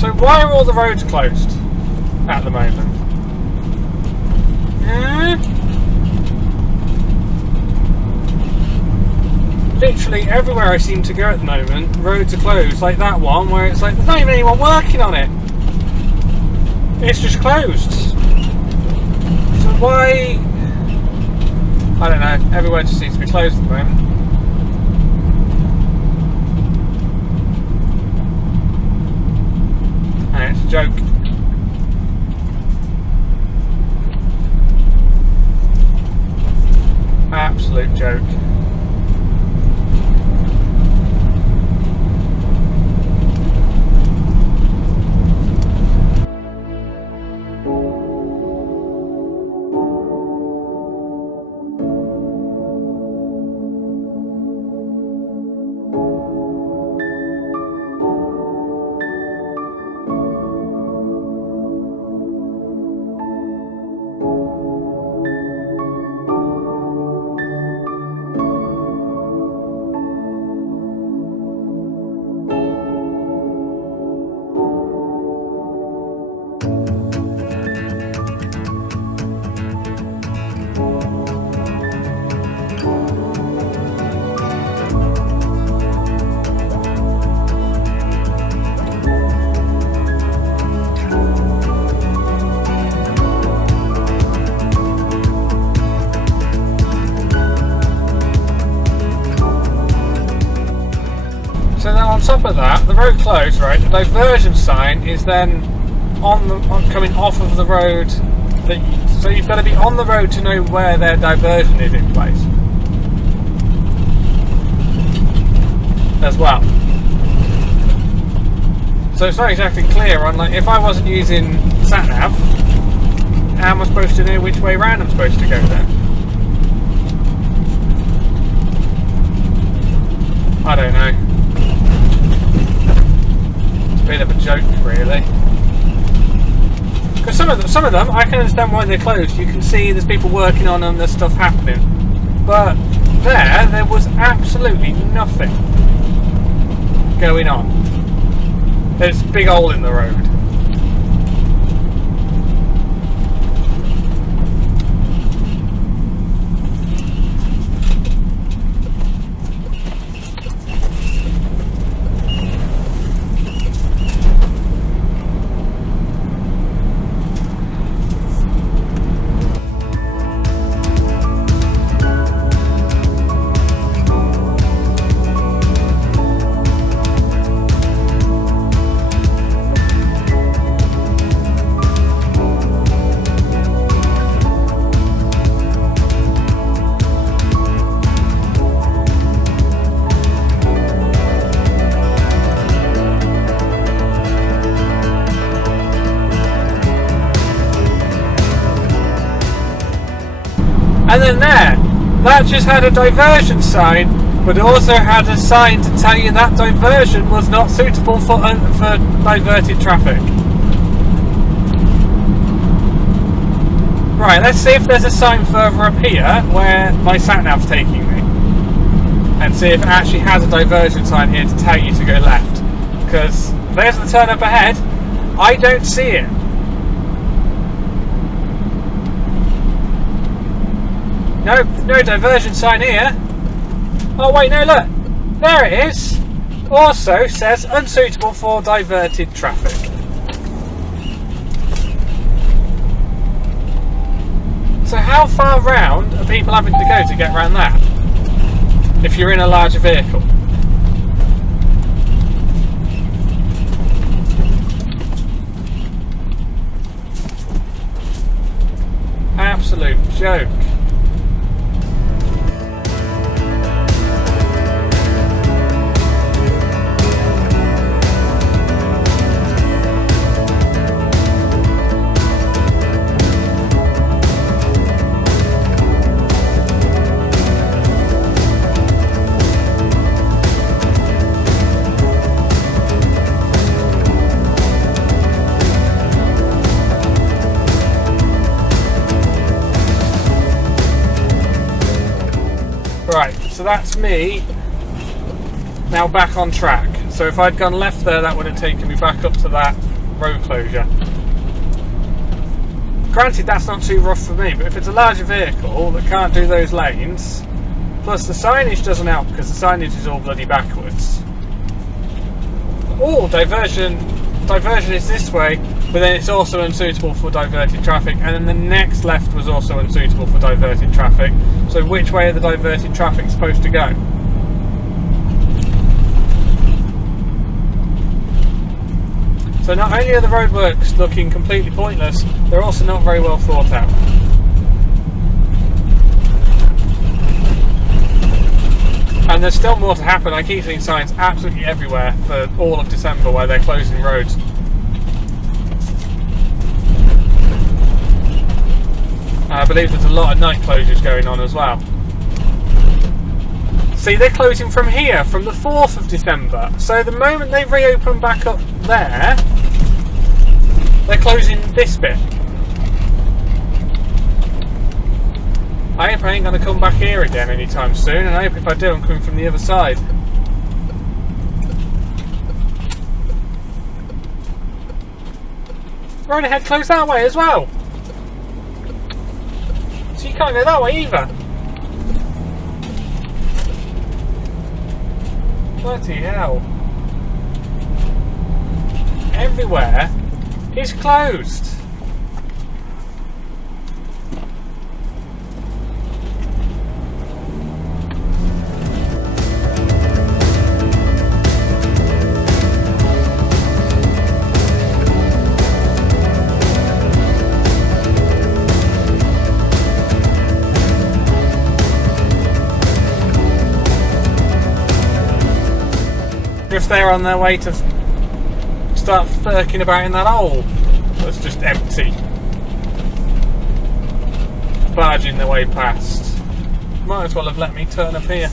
So why are all the roads closed at the moment? Literally everywhere I seem to go at the moment, roads are closed. Like that one where it's like, there's not even anyone working on it. It's just closed. So why? I don't know, everywhere just seems to be closed at the moment. And it's a joke. Absolute joke. So then on top of that, the road closed, right? The diversion sign is then coming off of the road. So you've got to be on the road to know where their diversion is in place as well. So it's not exactly clear on, like, if I wasn't using sat-nav, how am I supposed to know which way round I'm supposed to go then? I don't know. Bit of a joke, really. Because some of them, I can understand why they're closed. You can see there's people working on them, there's stuff happening. But there was absolutely nothing going on. There's a big hole in the road. And then that just had a diversion sign, but it also had a sign to tell you that diversion was not suitable for diverted traffic. Right, let's see if there's a sign further up here where my sat-nav's taking me, and see if it actually has a diversion sign here to tell you to go left. Because there's the turn up ahead, I don't see it. No diversion sign here. Oh wait, no, look, there it is. Also says unsuitable for diverted traffic. So how far round are people having to go to get around that, if you're in a larger vehicle? joke. Right, so that's me now back on track. So if I'd gone left there, that would have taken me back up to that road closure. Granted, that's not too rough for me, but if it's a larger vehicle that can't do those lanes, plus the signage doesn't help because the signage is all bloody backwards. Oh, diversion is this way, but then it's also unsuitable for diverted traffic, and then the next left was also unsuitable for diverted traffic. So which way are the diverted traffic supposed to go? So not only are the roadworks looking completely pointless, they're also not very well thought out. And there's still more to happen. I keep seeing signs absolutely everywhere for all of December where they're closing roads. I believe there's a lot of night closures going on as well. See, they're closing from here, from the 4th of December. So the moment they reopen back up there, they're closing this bit. I hope I ain't going to come back here again anytime soon, and I hope if I do, I'm coming from the other side. Road ahead closed that way as well. So you can't go that way either. Bloody hell. Everywhere is closed. If they're on their way to start furking about in that hole that's just empty, barging their way past, might as well have let me turn up here.